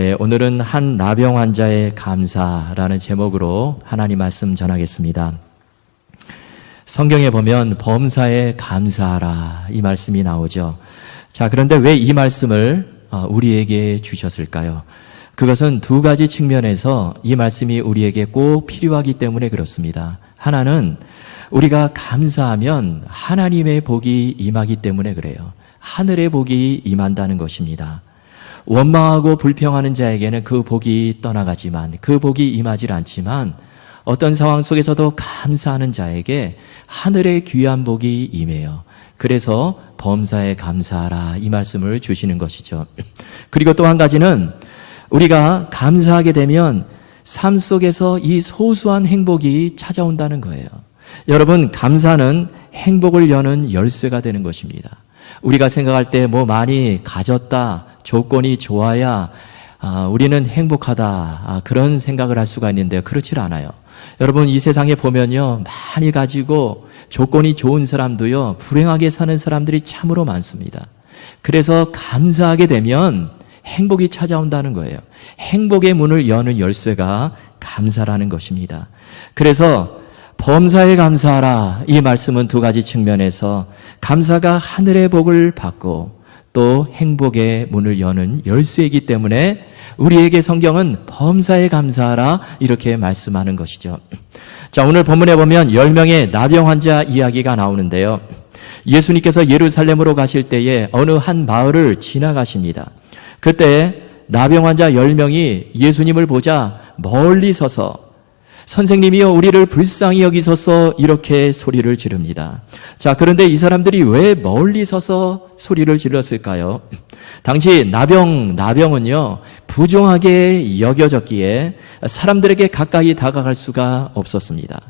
네, 오늘은 한 나병 환자의 감사라는 제목으로 하나님 말씀 전하겠습니다. 성경에 보면 범사에 감사하라 이 말씀이 나오죠. 자, 그런데 왜 이 말씀을 우리에게 주셨을까요? 그것은 두 가지 측면에서 이 말씀이 우리에게 꼭 필요하기 때문에 그렇습니다. 하나는 우리가 감사하면 하나님의 복이 임하기 때문에 그래요. 하늘의 복이 임한다는 것입니다. 원망하고 불평하는 자에게는 그 복이 떠나가지만, 그 복이 임하지 않지만, 어떤 상황 속에서도 감사하는 자에게 하늘의 귀한 복이 임해요. 그래서 범사에 감사하라 이 말씀을 주시는 것이죠. 그리고 또 한 가지는 우리가 감사하게 되면 삶 속에서 이 소소한 행복이 찾아온다는 거예요. 여러분, 감사는 행복을 여는 열쇠가 되는 것입니다. 우리가 생각할 때 뭐 많이 가졌다, 조건이 좋아야 우리는 행복하다, 그런 생각을 할 수가 있는데요. 그렇지 않아요. 여러분, 이 세상에 보면요, 많이 가지고 조건이 좋은 사람도요, 불행하게 사는 사람들이 참으로 많습니다. 그래서 감사하게 되면 행복이 찾아온다는 거예요. 행복의 문을 여는 열쇠가 감사라는 것입니다. 그래서 범사에 감사하라 이 말씀은 두 가지 측면에서 감사가 하늘의 복을 받고 또 행복의 문을 여는 열쇠이기 때문에 우리에게 성경은 범사에 감사하라 이렇게 말씀하는 것이죠. 자, 오늘 본문에 보면 10명의 나병 환자 이야기가 나오는데요. 예수님께서 예루살렘으로 가실 때에 어느 한 마을을 지나가십니다. 그때 나병 환자 10명이 예수님을 보자 멀리 서서 선생님이여 우리를 불쌍히 여기소서 이렇게 소리를 지릅니다. 자, 그런데 이 사람들이 왜 멀리 서서 소리를 질렀을까요? 당시 나병은요 부정하게 여겨졌기에 사람들에게 가까이 다가갈 수가 없었습니다.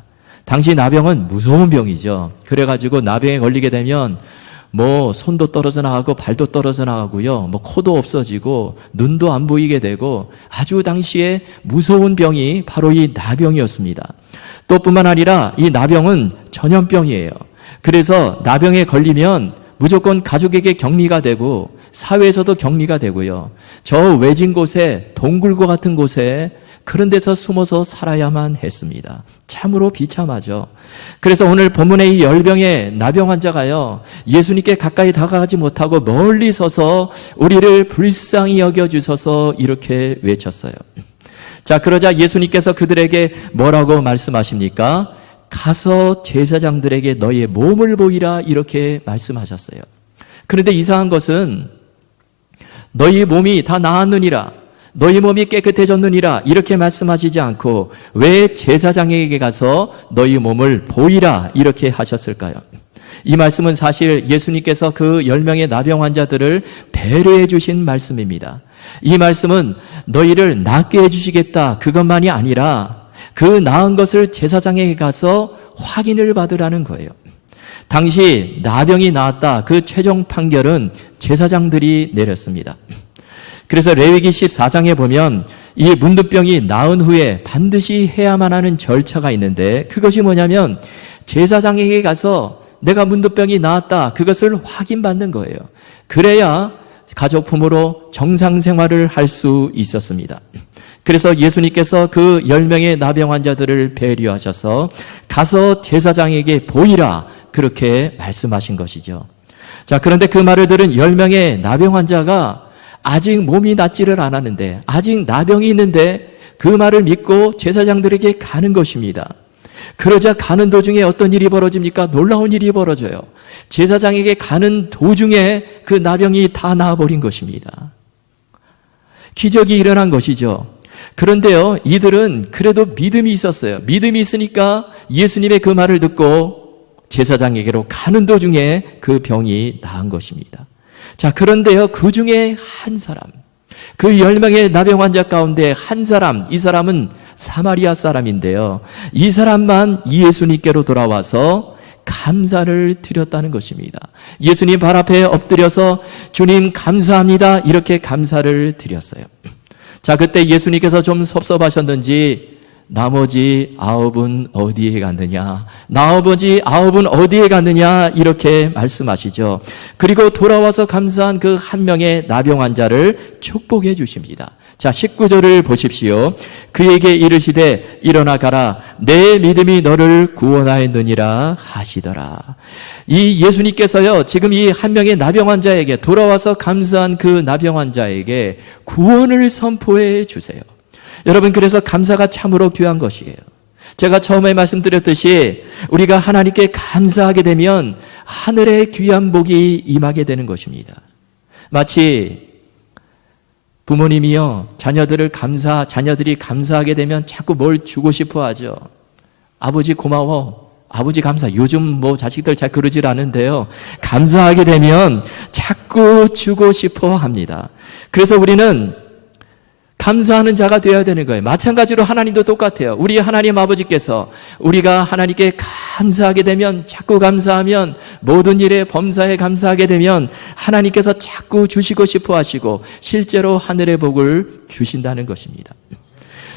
당시 나병은 무서운 병이죠. 그래가지고 나병에 걸리게 되면 뭐 손도 떨어져 나가고 발도 떨어져 나가고요, 뭐 코도 없어지고 눈도 안 보이게 되고 아주 당시에 무서운 병이 바로 이 나병이었습니다. 또 뿐만 아니라 이 나병은 전염병이에요. 그래서 나병에 걸리면 무조건 가족에게 격리가 되고 사회에서도 격리가 되고요, 저 외진 곳에 동굴과 같은 곳에 그런 데서 숨어서 살아야만 했습니다. 참으로 비참하죠. 그래서 오늘 본문의 이 10명의 나병 환자가요, 예수님께 가까이 다가가지 못하고 멀리 서서 우리를 불쌍히 여겨주셔서 이렇게 외쳤어요. 자, 그러자 예수님께서 그들에게 뭐라고 말씀하십니까? 가서 제사장들에게 너희의 몸을 보이라 이렇게 말씀하셨어요. 그런데 이상한 것은 너희 몸이 다 나았느니라, 너희 몸이 깨끗해졌느니라 이렇게 말씀하시지 않고 왜 제사장에게 가서 너희 몸을 보이라 이렇게 하셨을까요? 이 말씀은 사실 예수님께서 그 10명의 나병 환자들을 배려해 주신 말씀입니다. 이 말씀은 너희를 낫게 해주시겠다 그것만이 아니라 그 나은 것을 제사장에게 가서 확인을 받으라는 거예요. 당시 나병이 나았다 그 최종 판결은 제사장들이 내렸습니다. 그래서 레위기 14장에 보면 이 문둥병이 나은 후에 반드시 해야만 하는 절차가 있는데 그것이 뭐냐면 제사장에게 가서 내가 문둥병이 나았다 그것을 확인받는 거예요. 그래야 가족품으로 정상 생활을 할 수 있었습니다. 그래서 예수님께서 그 10명의 나병 환자들을 배려하셔서 가서 제사장에게 보이라 그렇게 말씀하신 것이죠. 자, 그런데 그 말을 들은 10명의 나병 환자가 아직 몸이 낫지를 않았는데, 아직 나병이 있는데 그 말을 믿고 제사장들에게 가는 것입니다. 그러자 가는 도중에 어떤 일이 벌어집니까? 놀라운 일이 벌어져요. 제사장에게 가는 도중에 그 나병이 다 나아버린 것입니다. 기적이 일어난 것이죠. 그런데요, 이들은 그래도 믿음이 있었어요. 믿음이 있으니까 예수님의 그 말을 듣고 제사장에게로 가는 도중에 그 병이 나은 것입니다. 자, 그런데요, 그 중에 한 사람, 그 10명의 나병 환자 가운데 한 사람, 이 사람은 사마리아 사람인데요, 이 사람만 예수님께로 돌아와서 감사를 드렸다는 것입니다. 예수님 발 앞에 엎드려서 주님 감사합니다 이렇게 감사를 드렸어요. 자, 그때 예수님께서 좀 섭섭하셨는지 나머지 9은 어디에 갔느냐, 나머지 9은 어디에 갔느냐 이렇게 말씀하시죠. 그리고 돌아와서 감사한 그 한 명의 나병 환자를 축복해 주십니다. 자, 19절을 보십시오. 그에게 이르시되 일어나 가라. 내 믿음이 너를 구원하였느니라 하시더라. 이 예수님께서요, 지금 이 한 명의 나병 환자에게, 돌아와서 감사한 그 나병 환자에게 구원을 선포해 주세요. 여러분, 그래서 감사가 참으로 귀한 것이에요. 제가 처음에 말씀드렸듯이 우리가 하나님께 감사하게 되면 하늘의 귀한 복이 임하게 되는 것입니다. 마치 부모님이요, 자녀들이 감사하게 되면 자꾸 뭘 주고 싶어 하죠. 아버지 고마워. 아버지 감사. 요즘 뭐 자식들 잘 그러질 않은데요. 감사하게 되면 자꾸 주고 싶어 합니다. 그래서 우리는 감사하는 자가 되어야 되는 거예요. 마찬가지로 하나님도 똑같아요. 우리 하나님 아버지께서 우리가 하나님께 감사하게 되면, 자꾸 감사하면, 모든 일에 범사에 감사하게 되면 하나님께서 자꾸 주시고 싶어 하시고 실제로 하늘의 복을 주신다는 것입니다.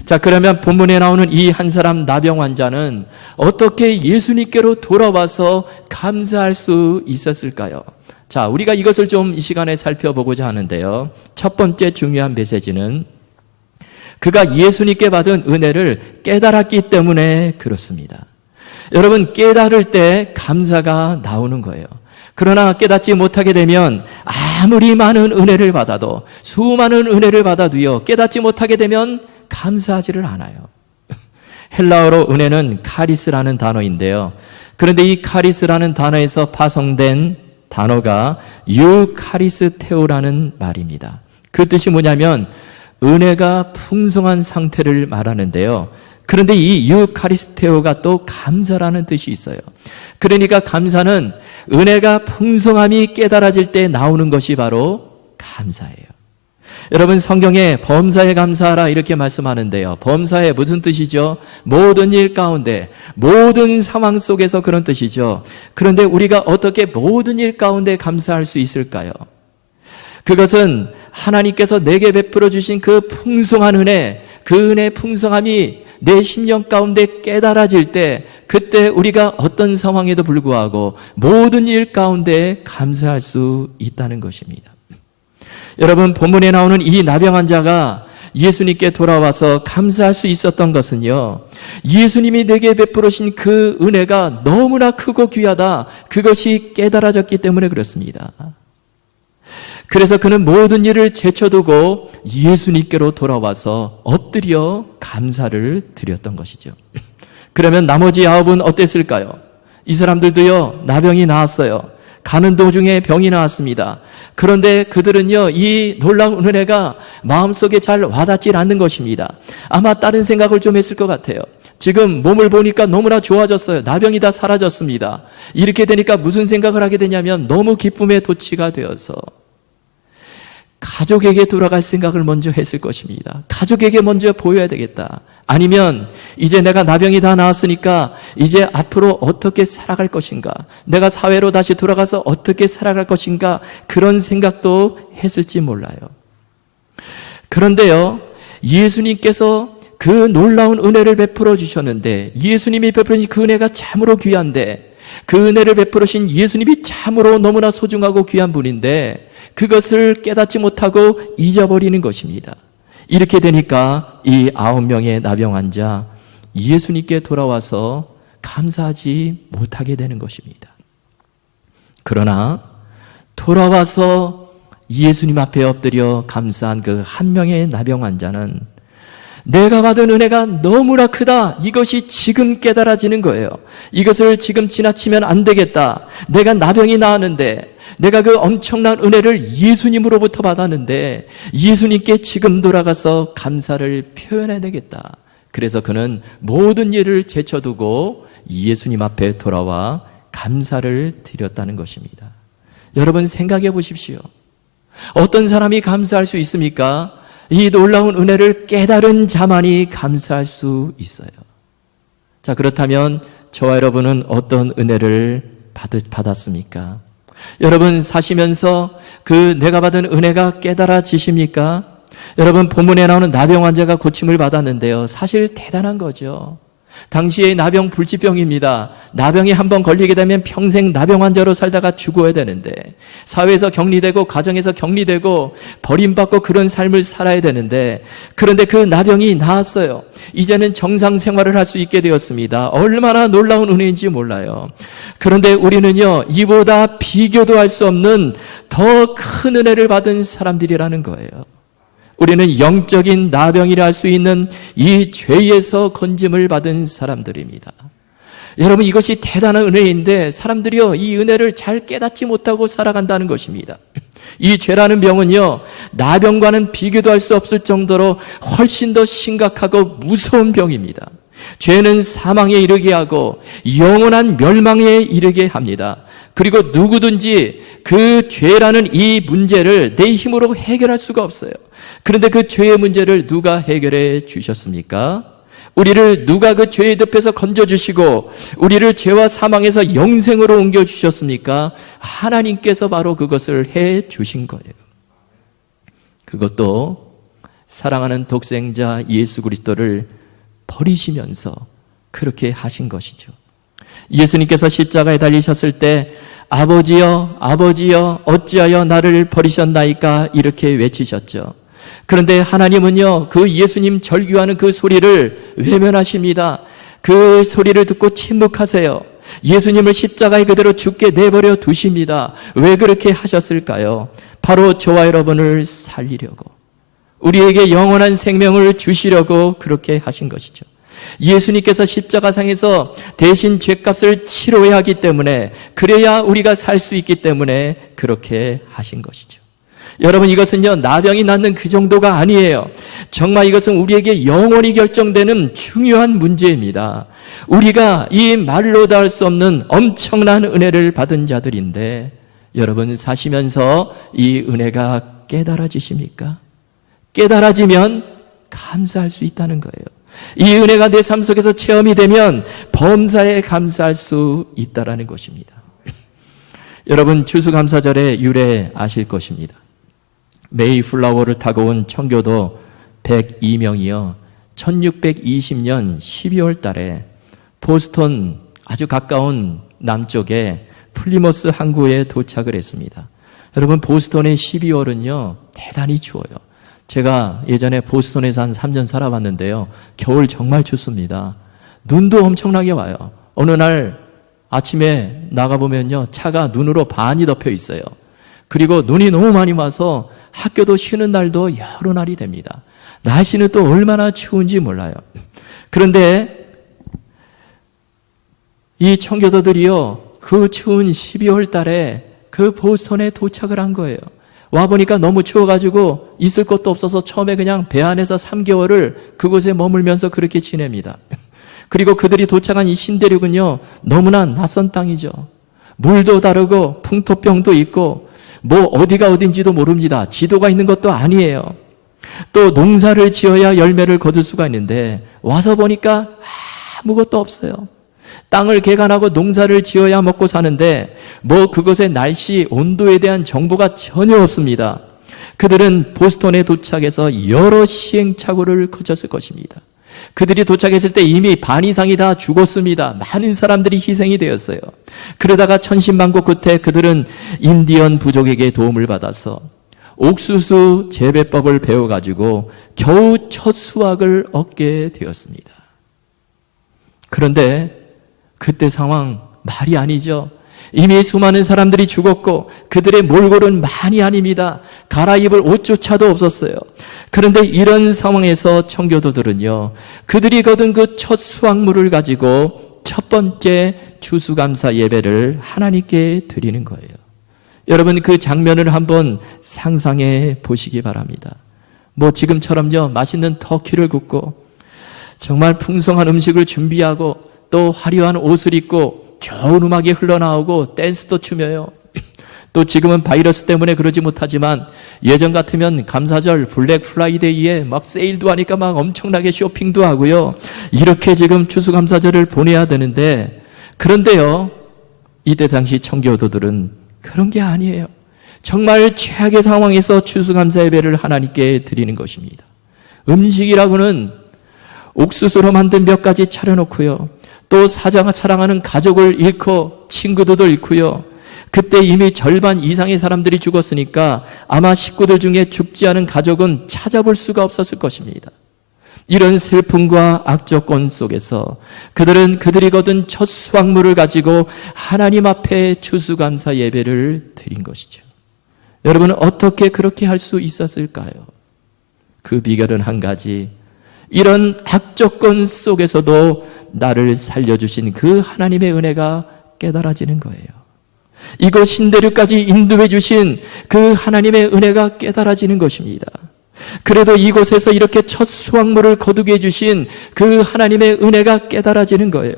자, 그러면 본문에 나오는 이 한 사람 나병 환자는 어떻게 예수님께로 돌아와서 감사할 수 있었을까요? 자, 우리가 이것을 좀 이 시간에 살펴보고자 하는데요. 첫 번째 중요한 메시지는 그가 예수님께 받은 은혜를 깨달았기 때문에 그렇습니다. 여러분, 깨달을 때 감사가 나오는 거예요. 그러나 깨닫지 못하게 되면 아무리 많은 은혜를 받아도, 수많은 은혜를 받아도요, 깨닫지 못하게 되면 감사하지를 않아요. 헬라어로 은혜는 카리스라는 단어인데요. 그런데 이 카리스라는 단어에서 파송된 단어가 유카리스테오라는 말입니다. 그 뜻이 뭐냐면 은혜가 풍성한 상태를 말하는데요. 그런데 이 유카리스테오가 또 감사라는 뜻이 있어요. 그러니까 감사는 은혜가 풍성함이 깨달아질 때 나오는 것이 바로 감사예요. 여러분, 성경에 범사에 감사하라 이렇게 말씀하는데요. 범사에 무슨 뜻이죠? 모든 일 가운데, 모든 상황 속에서 그런 뜻이죠. 그런데 우리가 어떻게 모든 일 가운데 감사할 수 있을까요? 그것은 하나님께서 내게 베풀어 주신 그 풍성한 은혜, 그 은혜의 풍성함이 내 심령 가운데 깨달아질 때, 그때 우리가 어떤 상황에도 불구하고 모든 일 가운데 감사할 수 있다는 것입니다. 여러분, 본문에 나오는 이 나병 환자가 예수님께 돌아와서 감사할 수 있었던 것은요, 예수님이 내게 베풀어 주신 그 은혜가 너무나 크고 귀하다, 그것이 깨달아졌기 때문에 그렇습니다. 그래서 그는 모든 일을 제쳐두고 예수님께로 돌아와서 엎드려 감사를 드렸던 것이죠. 그러면 나머지 9은 어땠을까요? 이 사람들도요, 나병이 나왔어요. 가는 도중에 병이 나왔습니다. 그런데 그들은요, 이 놀라운 은혜가 마음속에 잘 와닿질 않는 것입니다. 아마 다른 생각을 좀 했을 것 같아요. 지금 몸을 보니까 너무나 좋아졌어요. 나병이 다 사라졌습니다. 이렇게 되니까 무슨 생각을 하게 되냐면 너무 기쁨의 도취가 되어서 가족에게 돌아갈 생각을 먼저 했을 것입니다. 가족에게 먼저 보여야 되겠다. 아니면 이제 내가 나병이 다 나았으니까 이제 앞으로 어떻게 살아갈 것인가, 내가 사회로 다시 돌아가서 어떻게 살아갈 것인가, 그런 생각도 했을지 몰라요. 그런데요, 예수님께서 그 놀라운 은혜를 베풀어 주셨는데, 예수님이 베풀어 주신 그 은혜가 참으로 귀한데, 그 은혜를 베풀어 주신 예수님이 참으로 너무나 소중하고 귀한 분인데 그것을 깨닫지 못하고 잊어버리는 것입니다. 이렇게 되니까 이 9명의 나병 환자 예수님께 돌아와서 감사하지 못하게 되는 것입니다. 그러나 돌아와서 예수님 앞에 엎드려 감사한 그 한 명의 나병 환자는 내가 받은 은혜가 너무나 크다, 이것이 지금 깨달아지는 거예요. 이것을 지금 지나치면 안 되겠다. 내가 나병이 나았는데, 내가 그 엄청난 은혜를 예수님으로부터 받았는데 예수님께 지금 돌아가서 감사를 표현해야 되겠다. 그래서 그는 모든 일을 제쳐두고 예수님 앞에 돌아와 감사를 드렸다는 것입니다. 여러분, 생각해 보십시오. 어떤 사람이 감사할 수 있습니까? 이 놀라운 은혜를 깨달은 자만이 감사할 수 있어요. 자, 그렇다면 저와 여러분은 어떤 은혜를 받았습니까? 여러분, 사시면서 그 내가 받은 은혜가 깨달아지십니까? 여러분, 본문에 나오는 나병 환자가 고침을 받았는데요, 사실 대단한 거죠. 당시에 나병 불치병입니다. 나병이 한번 걸리게 되면 평생 나병 환자로 살다가 죽어야 되는데, 사회에서 격리되고 가정에서 격리되고 버림받고 그런 삶을 살아야 되는데, 그런데 그 나병이 나았어요. 이제는 정상 생활을 할 수 있게 되었습니다. 얼마나 놀라운 은혜인지 몰라요. 그런데 우리는요, 이보다 비교도 할 수 없는 더 큰 은혜를 받은 사람들이라는 거예요. 우리는 영적인 나병이라 할 수 있는 이 죄에서 건짐을 받은 사람들입니다. 여러분, 이것이 대단한 은혜인데 사람들이요, 이 은혜를 잘 깨닫지 못하고 살아간다는 것입니다. 이 죄라는 병은요, 나병과는 비교도 할 수 없을 정도로 훨씬 더 심각하고 무서운 병입니다. 죄는 사망에 이르게 하고 영원한 멸망에 이르게 합니다. 그리고 누구든지 그 죄라는 이 문제를 내 힘으로 해결할 수가 없어요. 그런데 그 죄의 문제를 누가 해결해 주셨습니까? 우리를 누가 그 죄의 늪에서 건져주시고 우리를 죄와 사망에서 영생으로 옮겨주셨습니까? 하나님께서 바로 그것을 해 주신 거예요. 그것도 사랑하는 독생자 예수 그리스도를 버리시면서 그렇게 하신 것이죠. 예수님께서 십자가에 달리셨을 때 아버지여, 아버지여, 어찌하여 나를 버리셨나이까 이렇게 외치셨죠. 그런데 하나님은요, 그 예수님 절규하는 그 소리를 외면하십니다. 그 소리를 듣고 침묵하세요. 예수님을 십자가에 그대로 죽게 내버려 두십니다. 왜 그렇게 하셨을까요? 바로 저와 여러분을 살리려고, 우리에게 영원한 생명을 주시려고 그렇게 하신 것이죠. 예수님께서 십자가상에서 대신 죄값을 치러야 하기 때문에, 그래야 우리가 살 수 있기 때문에 그렇게 하신 것이죠. 여러분, 이것은요, 나병이 낫는 그 정도가 아니에요. 정말 이것은 우리에게 영원히 결정되는 중요한 문제입니다. 우리가 이 말로 다 할 수 없는 엄청난 은혜를 받은 자들인데, 여러분 사시면서 이 은혜가 깨달아지십니까? 깨달아지면 감사할 수 있다는 거예요. 이 은혜가 내 삶 속에서 체험이 되면 범사에 감사할 수 있다는 것입니다. 여러분, 추수감사절의 유래 아실 것입니다. 메이플라워를 타고 온 청교도 102명이요, 1620년 12월 달에 보스턴 아주 가까운 남쪽에 플리머스 항구에 도착을 했습니다. 여러분, 보스턴의 12월은요 대단히 추워요. 제가 예전에 보스턴에서 한 3년 살아봤는데요, 겨울 정말 춥습니다. 눈도 엄청나게 와요. 어느 날 아침에 나가보면요, 차가 눈으로 반이 덮여 있어요. 그리고 눈이 너무 많이 와서 학교도 쉬는 날도 여러 날이 됩니다. 날씨는 또 얼마나 추운지 몰라요. 그런데 이 청교도들이요, 그 추운 12월 달에 그 보스턴에 도착을 한 거예요. 와보니까 너무 추워가지고 있을 곳도 없어서 처음에 그냥 배 안에서 3개월을 그곳에 머물면서 그렇게 지냅니다. 그리고 그들이 도착한 이 신대륙은요, 너무나 낯선 땅이죠. 물도 다르고 풍토병도 있고 뭐 어디가 어딘지도 모릅니다. 지도가 있는 것도 아니에요. 또 농사를 지어야 열매를 거둘 수가 있는데 와서 보니까 아무것도 없어요. 땅을 개간하고 농사를 지어야 먹고 사는데 뭐 그것의 날씨, 온도에 대한 정보가 전혀 없습니다. 그들은 보스턴에 도착해서 여러 시행착오를 거쳤을 것입니다. 그들이 도착했을 때 이미 반 이상이 다 죽었습니다. 많은 사람들이 희생이 되었어요. 그러다가 천신만고 끝에 그들은 인디언 부족에게 도움을 받아서 옥수수 재배법을 배워가지고 겨우 첫 수확을 얻게 되었습니다. 그런데 그때 상황 말이 아니죠. 이미 수많은 사람들이 죽었고 그들의 몰골은 많이 아닙니다. 갈아입을 옷조차도 없었어요. 그런데 이런 상황에서 청교도들은요, 그들이 거둔 그 첫 수확물을 가지고 첫 번째 추수감사 예배를 하나님께 드리는 거예요. 여러분, 그 장면을 한번 상상해 보시기 바랍니다. 뭐 지금처럼요, 맛있는 터키를 굽고 정말 풍성한 음식을 준비하고 또 화려한 옷을 입고 좋은 음악이 흘러나오고 댄스도 추며요. 또 지금은 바이러스 때문에 그러지 못하지만 예전 같으면 감사절 블랙 프라이데이에 막 세일도 하니까 막 엄청나게 쇼핑도 하고요. 이렇게 지금 추수감사절을 보내야 되는데, 그런데요, 이때 당시 청교도들은 그런 게 아니에요. 정말 최악의 상황에서 추수감사 예배를 하나님께 드리는 것입니다. 음식이라고는 옥수수로 만든 몇 가지 차려놓고요. 또 사랑하는 가족을 잃고 친구들도 잃고요. 그때 이미 절반 이상의 사람들이 죽었으니까 아마 식구들 중에 죽지 않은 가족은 찾아볼 수가 없었을 것입니다. 이런 슬픔과 악조건 속에서 그들은 그들이 거둔 첫 수확물을 가지고 하나님 앞에 추수감사 예배를 드린 것이죠. 여러분은 어떻게 그렇게 할 수 있었을까요? 그 비결은 한 가지, 이런 악조건 속에서도 나를 살려주신 그 하나님의 은혜가 깨달아지는 거예요. 이곳 신대륙까지 인도해 주신 그 하나님의 은혜가 깨달아지는 것입니다. 그래도 이곳에서 이렇게 첫 수확물을 거두게 해주신 그 하나님의 은혜가 깨달아지는 거예요.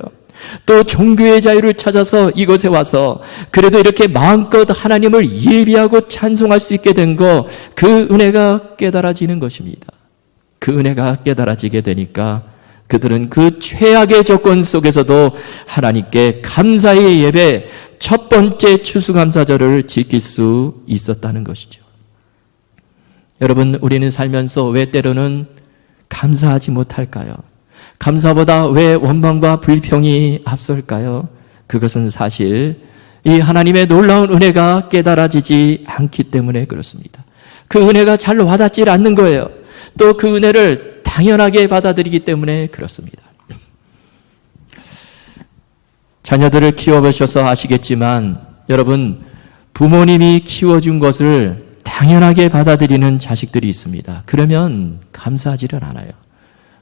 또 종교의 자유를 찾아서 이곳에 와서 그래도 이렇게 마음껏 하나님을 예배하고 찬송할 수 있게 된 거, 그 은혜가 깨달아지는 것입니다. 그 은혜가 깨달아지게 되니까 그들은 그 최악의 조건 속에서도 하나님께 감사의 예배, 첫 번째 추수감사절을 지킬 수 있었다는 것이죠. 여러분, 우리는 살면서 왜 때로는 감사하지 못할까요? 감사보다 왜 원망과 불평이 앞설까요? 그것은 사실 이 하나님의 놀라운 은혜가 깨달아지지 않기 때문에 그렇습니다. 그 은혜가 잘 와닿지 않는 거예요. 또 그 은혜를 당연하게 받아들이기 때문에 그렇습니다. 자녀들을 키워보셔서 아시겠지만 여러분, 부모님이 키워준 것을 당연하게 받아들이는 자식들이 있습니다. 그러면 감사하지를 않아요.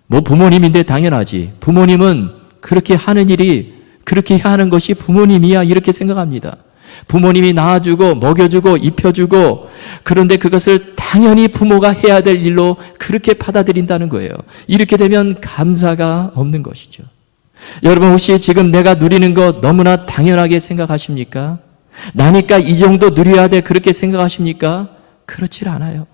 뭐 부모님인데 당연하지. 부모님은 그렇게 하는 일이, 그렇게 해야 하는 것이 부모님이야, 이렇게 생각합니다. 부모님이 낳아주고 먹여주고 입혀주고, 그런데 그것을 당연히 부모가 해야 될 일로 그렇게 받아들인다는 거예요. 이렇게 되면 감사가 없는 것이죠. 여러분, 혹시 지금 내가 누리는 것 너무나 당연하게 생각하십니까? 나니까 이 정도 누려야 돼, 그렇게 생각하십니까? 그렇지 않아요.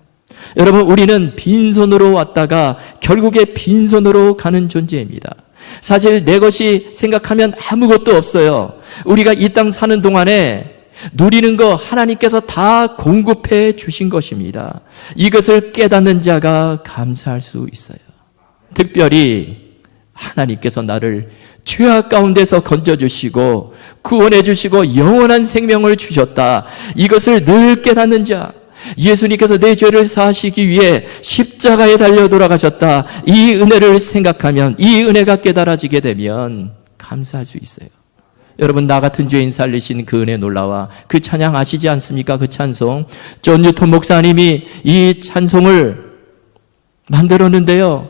여러분, 우리는 빈손으로 왔다가 결국에 빈손으로 가는 존재입니다. 사실 내 것이 생각하면 아무것도 없어요. 우리가 이 땅 사는 동안에 누리는 거 하나님께서 다 공급해 주신 것입니다. 이것을 깨닫는 자가 감사할 수 있어요. 특별히 하나님께서 나를 죄악 가운데서 건져주시고 구원해 주시고 영원한 생명을 주셨다. 이것을 늘 깨닫는 자, 예수님께서 내 죄를 사하시기 위해 십자가에 달려 돌아가셨다. 이 은혜를 생각하면, 이 은혜가 깨달아지게 되면 감사할 수 있어요. 여러분, 나 같은 죄인 살리신 그 은혜 놀라와 그 찬양 아시지 않습니까? 그 찬송, 존 뉴턴 목사님이 이 찬송을 만들었는데요.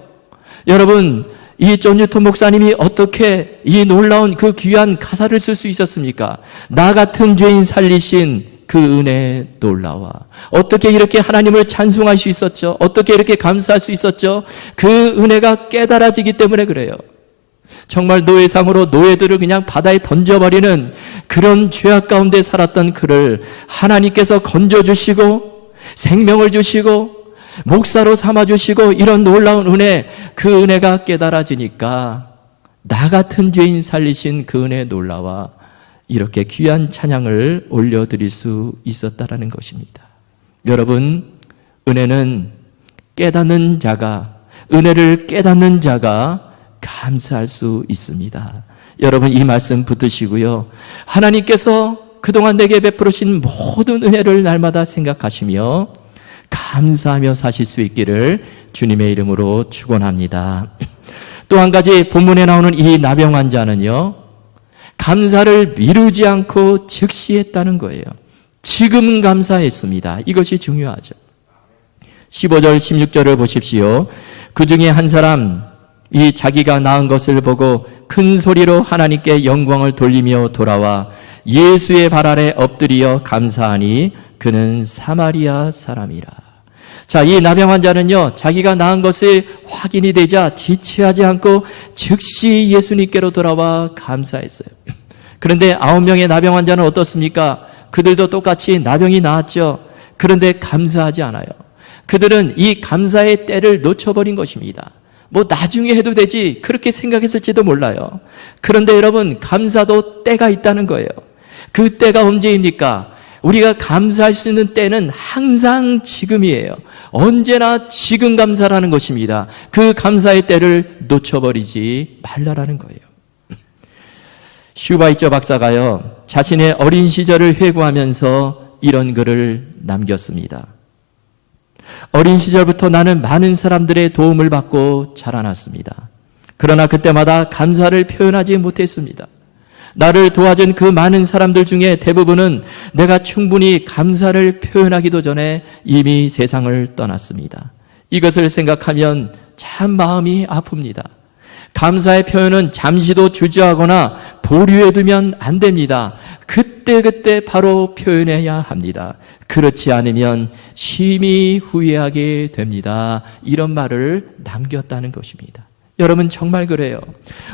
여러분, 이 존 뉴턴 목사님이 어떻게 이 놀라운 그 귀한 가사를 쓸 수 있었습니까? 나 같은 죄인 살리신 그 은혜 놀라와. 어떻게 이렇게 하나님을 찬송할 수 있었죠? 어떻게 이렇게 감사할 수 있었죠? 그 은혜가 깨달아지기 때문에 그래요. 정말 노예상으로 노예들을 그냥 바다에 던져버리는 그런 죄악 가운데 살았던 그를 하나님께서 건져주시고 생명을 주시고 목사로 삼아주시고, 이런 놀라운 은혜, 그 은혜가 깨달아지니까 나 같은 죄인 살리신 그 은혜 놀라와 이렇게 귀한 찬양을 올려드릴 수 있었다라는 것입니다. 여러분, 은혜는 깨닫는 자가, 은혜를 깨닫는 자가 감사할 수 있습니다. 여러분, 이 말씀 붙드시고요. 하나님께서 그동안 내게 베풀으신 모든 은혜를 날마다 생각하시며 감사하며 사실 수 있기를 주님의 이름으로 축원합니다. 또 한 가지 본문에 나오는 이 나병 환자는요, 감사를 미루지 않고 즉시 했다는 거예요. 지금 감사했습니다. 이것이 중요하죠. 15절 16절을 보십시오. 그 중에 한 사람, 이 자기가 낳은 것을 보고 큰 소리로 하나님께 영광을 돌리며 돌아와 예수의 발 아래 엎드려 감사하니 그는 사마리아 사람이라. 자, 이 나병 환자는요, 자기가 낳은 것이 확인이 되자 지체하지 않고 즉시 예수님께로 돌아와 감사했어요. 그런데 9명의 나병 환자는 어떻습니까? 그들도 똑같이 나병이 나았죠. 그런데 감사하지 않아요. 그들은 이 감사의 때를 놓쳐버린 것입니다. 뭐 나중에 해도 되지, 그렇게 생각했을지도 몰라요. 그런데 여러분, 감사도 때가 있다는 거예요. 그 때가 언제입니까? 우리가 감사할 수 있는 때는 항상 지금이에요. 언제나 지금 감사라는 것입니다. 그 감사의 때를 놓쳐버리지 말라라는 거예요. 슈바이처 박사가요, 자신의 어린 시절을 회고하면서 이런 글을 남겼습니다. 어린 시절부터 나는 많은 사람들의 도움을 받고 자라났습니다. 그러나 그때마다 감사를 표현하지 못했습니다. 나를 도와준 그 많은 사람들 중에 대부분은 내가 충분히 감사를 표현하기도 전에 이미 세상을 떠났습니다. 이것을 생각하면 참 마음이 아픕니다. 감사의 표현은 잠시도 주저하거나 보류해두면 안 됩니다. 그때 바로 표현해야 합니다. 그렇지 않으면 심히 후회하게 됩니다. 이런 말을 남겼다는 것입니다. 여러분 정말 그래요.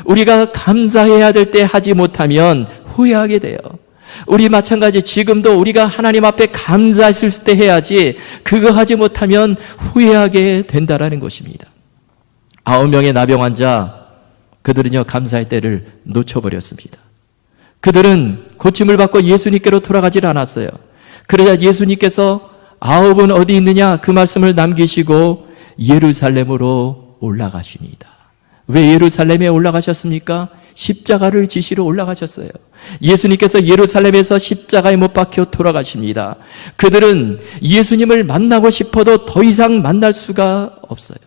우리가 감사해야 될 때 하지 못하면 후회하게 돼요. 우리 마찬가지 지금도 우리가 하나님 앞에 감사했을 때 해야지 그거 하지 못하면 후회하게 된다는 것입니다. 9명의 나병 환자, 그들은요 감사의 때를 놓쳐버렸습니다. 그들은 고침을 받고 예수님께로 돌아가질 않았어요. 그러자 예수님께서 9은 어디 있느냐 그 말씀을 남기시고 예루살렘으로 올라가십니다. 왜 예루살렘에 올라가셨습니까? 십자가를 지시러 올라가셨어요. 예수님께서 예루살렘에서 십자가에 못 박혀 돌아가십니다. 그들은 예수님을 만나고 싶어도 더 이상 만날 수가 없어요.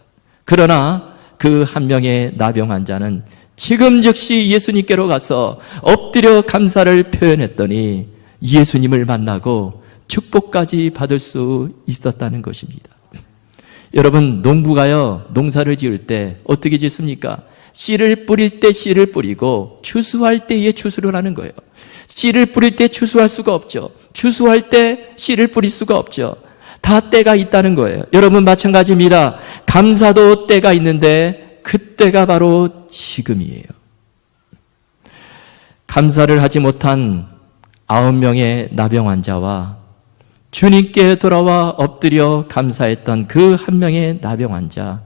그러나 그 한 명의 나병 환자는 지금 즉시 예수님께로 가서 엎드려 감사를 표현했더니 예수님을 만나고 축복까지 받을 수 있었다는 것입니다. 여러분 농부가요 농사를 지을 때 어떻게 짓습니까? 씨를 뿌릴 때 씨를 뿌리고 추수할 때에 추수를 하는 거예요. 씨를 뿌릴 때 추수할 수가 없죠. 추수할 때 씨를 뿌릴 수가 없죠. 다 때가 있다는 거예요. 여러분 마찬가지입니다. 감사도 때가 있는데 그 때가 바로 지금이에요. 감사를 하지 못한 9명의 나병 환자와 주님께 돌아와 엎드려 감사했던 그 한 명의 나병 환자,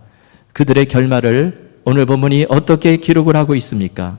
그들의 결말을 오늘 본문이 어떻게 기록을 하고 있습니까?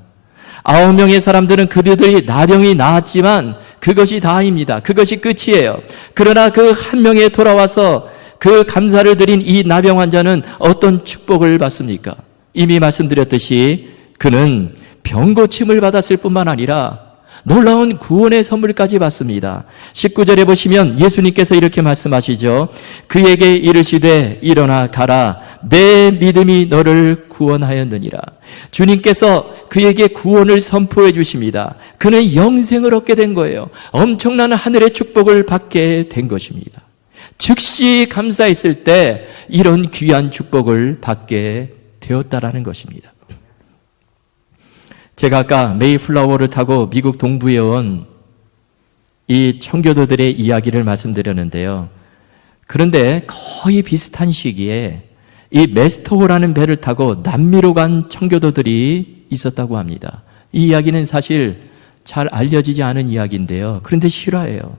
9명의 사람들은 그들이 나병이 나았지만 그것이 다입니다. 그것이 끝이에요. 그러나 그 한 명에 돌아와서 그 감사를 드린 이 나병 환자는 어떤 축복을 받습니까? 이미 말씀드렸듯이 그는 병고침을 받았을 뿐만 아니라 놀라운 구원의 선물까지 받습니다. 19절에 보시면 예수님께서 이렇게 말씀하시죠. 그에게 이르시되 일어나 가라. 내 믿음이 너를 구원하였느니라. 주님께서 그에게 구원을 선포해 주십니다. 그는 영생을 얻게 된 거예요. 엄청난 하늘의 축복을 받게 된 것입니다. 즉시 감사했을 때 이런 귀한 축복을 받게 되었다라는 것입니다. 제가 아까 메이플라워를 타고 미국 동부에 온 이 청교도들의 이야기를 말씀드렸는데요. 그런데 거의 비슷한 시기에 이 메스토호라는 배를 타고 남미로 간 청교도들이 있었다고 합니다. 이 이야기는 사실 잘 알려지지 않은 이야기인데요. 그런데 실화예요.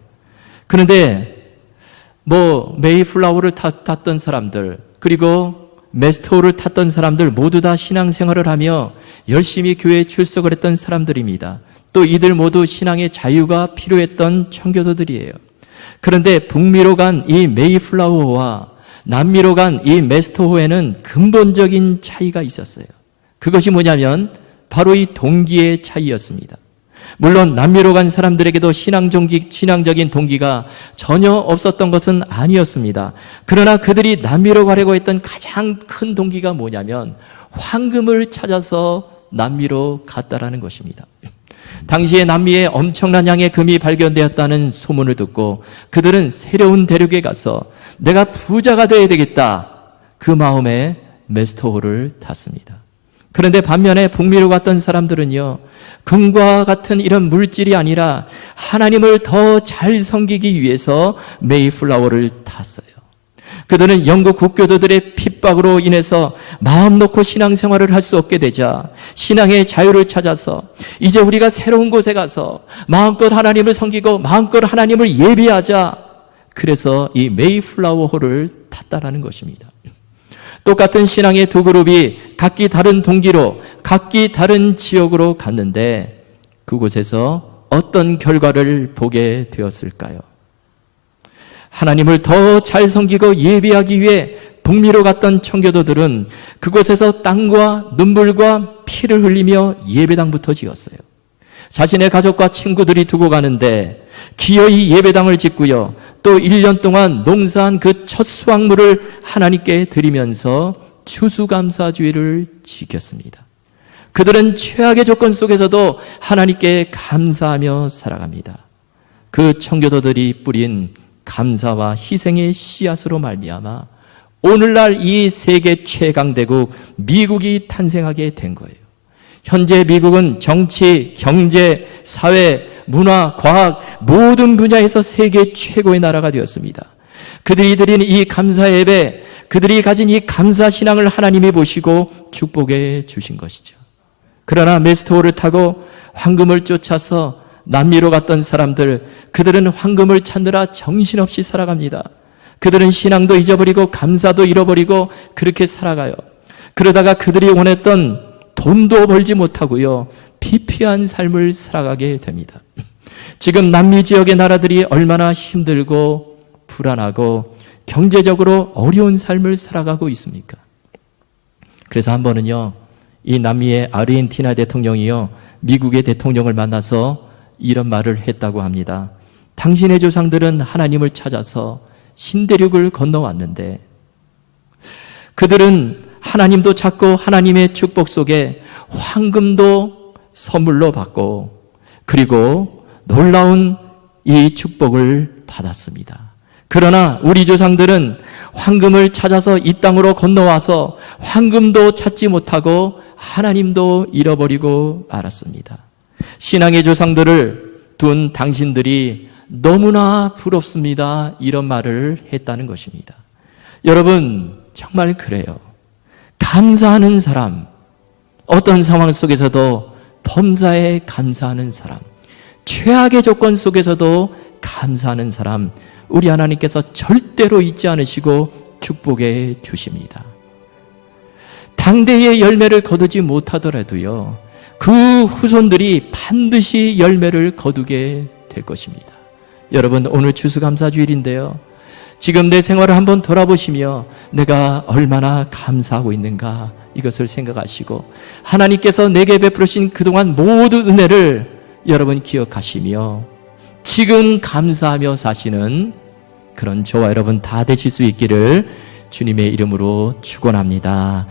그런데 메이플라워를 탔던 사람들, 그리고 메스토호를 탔던 사람들 모두 다 신앙생활을 하며 열심히 교회에 출석을 했던 사람들입니다. 또 이들 모두 신앙의 자유가 필요했던 청교도들이에요. 그런데 북미로 간 이 메이플라워와 남미로 간 이 메스토호에는 근본적인 차이가 있었어요. 그것이 뭐냐면 바로 이 동기의 차이였습니다. 물론 남미로 간 사람들에게도 신앙적인 동기가 전혀 없었던 것은 아니었습니다. 그러나 그들이 남미로 가려고 했던 가장 큰 동기가 뭐냐면 황금을 찾아서 남미로 갔다라는 것입니다. 당시에 남미에 엄청난 양의 금이 발견되었다는 소문을 듣고 그들은 새로운 대륙에 가서 내가 부자가 되어야 되겠다, 그 마음에 메스토호를 탔습니다. 그런데 반면에 북미로 갔던 사람들은요, 금과 같은 이런 물질이 아니라 하나님을 더 잘 섬기기 위해서 메이플라워를 탔어요. 그들은 영국 국교도들의 핍박으로 인해서 마음 놓고 신앙생활을 할 수 없게 되자 신앙의 자유를 찾아서 이제 우리가 새로운 곳에 가서 마음껏 하나님을 섬기고 마음껏 하나님을 예배하자, 그래서 이 메이플라워호를 탔다라는 것입니다. 똑같은 신앙의 두 그룹이 각기 다른 동기로 각기 다른 지역으로 갔는데 그곳에서 어떤 결과를 보게 되었을까요? 하나님을 더 잘 섬기고 예배하기 위해 북미로 갔던 청교도들은 그곳에서 땀과 눈물과 피를 흘리며 예배당부터 지었어요. 자신의 가족과 친구들이 두고 가는데 기어이 예배당을 짓고요. 또 1년 동안 농사한 그 첫 수확물을 하나님께 드리면서 추수감사주의를 지켰습니다. 그들은 최악의 조건 속에서도 하나님께 감사하며 살아갑니다. 그 청교도들이 뿌린 감사와 희생의 씨앗으로 말미암아 오늘날 이 세계 최강대국 미국이 탄생하게 된 거예요. 현재 미국은 정치, 경제, 사회, 문화, 과학 모든 분야에서 세계 최고의 나라가 되었습니다. 그들이 드린 이 감사 예배, 그들이 가진 이 감사 신앙을 하나님이 보시고 축복해 주신 것이죠. 그러나 메스토어를 타고 황금을 쫓아서 남미로 갔던 사람들, 그들은 황금을 찾느라 정신없이 살아갑니다. 그들은 신앙도 잊어버리고 감사도 잃어버리고 그렇게 살아가요. 그러다가 그들이 원했던 돈도 벌지 못하고요, 피폐한 삶을 살아가게 됩니다. 지금 남미 지역의 나라들이 얼마나 힘들고 불안하고 경제적으로 어려운 삶을 살아가고 있습니까? 그래서 한 번은요, 이 남미의 아르헨티나 대통령이요, 미국의 대통령을 만나서 이런 말을 했다고 합니다. 당신의 조상들은 하나님을 찾아서 신대륙을 건너왔는데 그들은 하나님도 찾고 하나님의 축복 속에 황금도 선물로 받고 그리고 놀라운 이 축복을 받았습니다. 그러나 우리 조상들은 황금을 찾아서 이 땅으로 건너와서 황금도 찾지 못하고 하나님도 잃어버리고 말았습니다. 신앙의 조상들을 둔 당신들이 너무나 부럽습니다. 이런 말을 했다는 것입니다. 여러분, 정말 그래요. 감사하는 사람, 어떤 상황 속에서도 범사에 감사하는 사람, 최악의 조건 속에서도 감사하는 사람, 우리 하나님께서 절대로 잊지 않으시고 축복해 주십니다. 당대의 열매를 거두지 못하더라도요, 그 후손들이 반드시 열매를 거두게 될 것입니다. 여러분, 오늘 추수감사주일인데요, 지금 내 생활을 한번 돌아보시며 내가 얼마나 감사하고 있는가, 이것을 생각하시고 하나님께서 내게 베푸신 그동안 모든 은혜를 여러분 기억하시며 지금 감사하며 사시는 그런 저와 여러분 다 되실 수 있기를 주님의 이름으로 축원합니다.